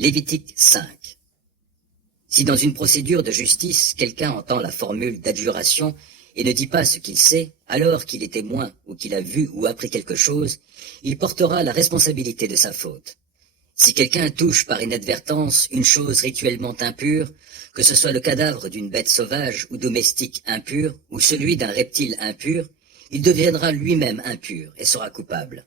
Lévitique 5. Si dans une procédure de justice, quelqu'un entend la formule d'adjuration et ne dit pas ce qu'il sait, alors qu'il est témoin ou qu'il a vu ou appris quelque chose, il portera la responsabilité de sa faute. Si quelqu'un touche par inadvertance une chose rituellement impure, que ce soit le cadavre d'une bête sauvage ou domestique impure, ou celui d'un reptile impur, il deviendra lui-même impur et sera coupable.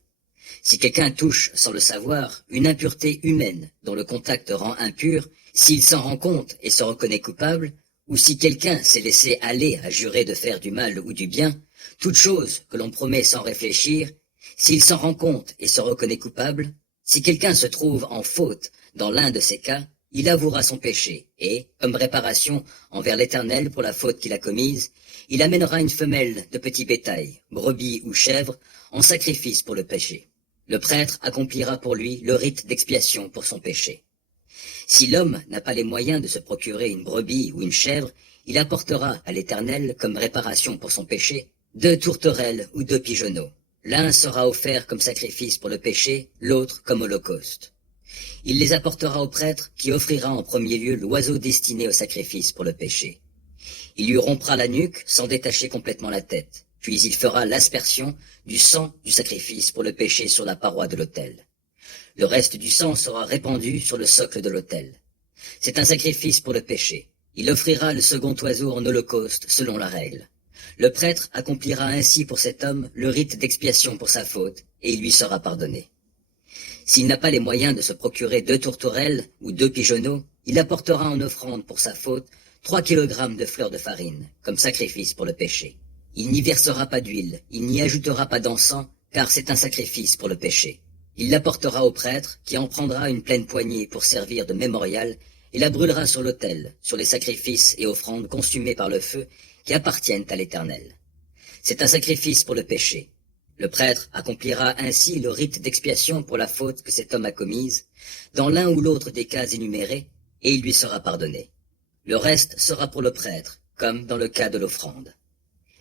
Si quelqu'un touche, sans le savoir, une impureté humaine dont le contact rend impur, s'il s'en rend compte et se reconnaît coupable, ou si quelqu'un s'est laissé aller à jurer de faire du mal ou du bien, toute chose que l'on promet sans réfléchir, s'il s'en rend compte et se reconnaît coupable, si quelqu'un se trouve en faute dans l'un de ces cas, il avouera son péché et, comme réparation envers l'Éternel pour la faute qu'il a commise, il amènera une femelle de petit bétail, brebis ou chèvre, en sacrifice pour le péché. Le prêtre accomplira pour lui le rite d'expiation pour son péché. Si l'homme n'a pas les moyens de se procurer une brebis ou une chèvre, il apportera à l'Éternel comme réparation pour son péché 2 tourterelles ou 2 pigeonneaux. L'un sera offert comme sacrifice pour le péché, l'autre comme holocauste. Il les apportera au prêtre qui offrira en premier lieu l'oiseau destiné au sacrifice pour le péché. Il lui rompra la nuque sans détacher complètement la tête, puis il fera l'aspersion du sang du sacrifice pour le péché sur la paroi de l'autel. Le reste du sang sera répandu sur le socle de l'autel. C'est un sacrifice pour le péché. Il offrira le second oiseau en holocauste selon la règle. Le prêtre accomplira ainsi pour cet homme le rite d'expiation pour sa faute, et il lui sera pardonné. S'il n'a pas les moyens de se procurer 2 tourterelles ou 2 pigeonneaux, il apportera en offrande pour sa faute 3 kilogrammes de fleur de farine, comme sacrifice pour le péché. Il n'y versera pas d'huile, il n'y ajoutera pas d'encens, car c'est un sacrifice pour le péché. Il l'apportera au prêtre, qui en prendra une pleine poignée pour servir de mémorial, et la brûlera sur l'autel, sur les sacrifices et offrandes consumées par le feu, qui appartiennent à l'Éternel. C'est un sacrifice pour le péché. Le prêtre accomplira ainsi le rite d'expiation pour la faute que cet homme a commise, dans l'un ou l'autre des cas énumérés, et il lui sera pardonné. Le reste sera pour le prêtre, comme dans le cas de l'offrande.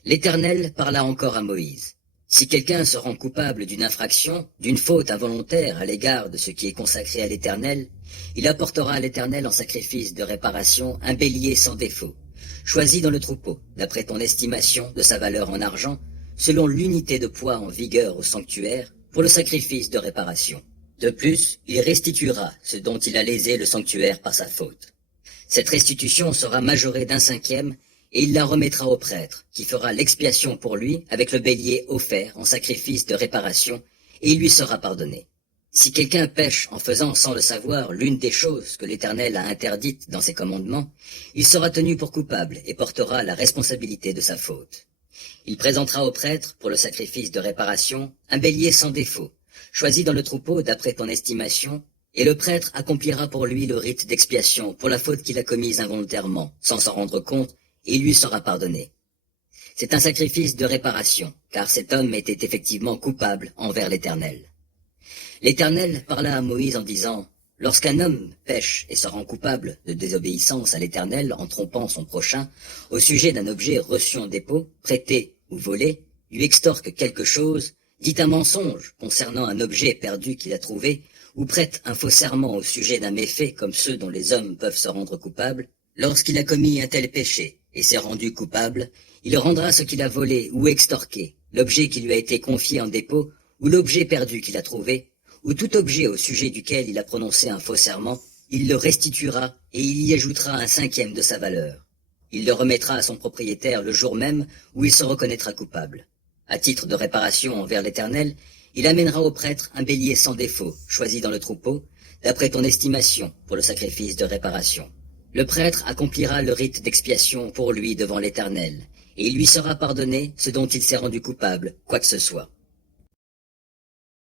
L'Éternel parla encore à Moïse. Si quelqu'un se rend coupable d'une infraction, d'une faute involontaire à l'égard de ce qui est consacré à l'Éternel, il apportera à l'Éternel en sacrifice de réparation un bélier sans défaut, choisi dans le troupeau, d'après ton estimation de sa valeur en argent, selon l'unité de poids en vigueur au sanctuaire, pour le sacrifice de réparation. De plus, il restituera ce dont il a lésé le sanctuaire par sa faute. Cette restitution sera majorée d'1/5, et il la remettra au prêtre, qui fera l'expiation pour lui avec le bélier offert en sacrifice de réparation, et il lui sera pardonné. Si quelqu'un pêche en faisant sans le savoir l'une des choses que l'Éternel a interdites dans ses commandements, il sera tenu pour coupable et portera la responsabilité de sa faute. Il présentera au prêtre, pour le sacrifice de réparation, un bélier sans défaut, choisi dans le troupeau d'après ton estimation, et le prêtre accomplira pour lui le rite d'expiation pour la faute qu'il a commise involontairement, sans s'en rendre compte, et il lui sera pardonné. C'est un sacrifice de réparation, car cet homme était effectivement coupable envers l'Éternel. L'Éternel parla à Moïse en disant, « Lorsqu'un homme pêche et se rend coupable de désobéissance à l'Éternel en trompant son prochain, au sujet d'un objet reçu en dépôt, prêté ou volé, lui extorque quelque chose, dit un mensonge concernant un objet perdu qu'il a trouvé, ou prête un faux serment au sujet d'un méfait comme ceux dont les hommes peuvent se rendre coupables, lorsqu'il a commis un tel péché et s'est rendu coupable, il rendra ce qu'il a volé ou extorqué, l'objet qui lui a été confié en dépôt, ou l'objet perdu qu'il a trouvé, ou tout objet au sujet duquel il a prononcé un faux serment, il le restituera et il y ajoutera 1/5 de sa valeur. Il le remettra à son propriétaire le jour même où il se reconnaîtra coupable. À titre de réparation envers l'Éternel, il amènera au prêtre un bélier sans défaut, choisi dans le troupeau, d'après ton estimation pour le sacrifice de réparation. Le prêtre accomplira le rite d'expiation pour lui devant l'Éternel, et il lui sera pardonné ce dont il s'est rendu coupable, quoi que ce soit.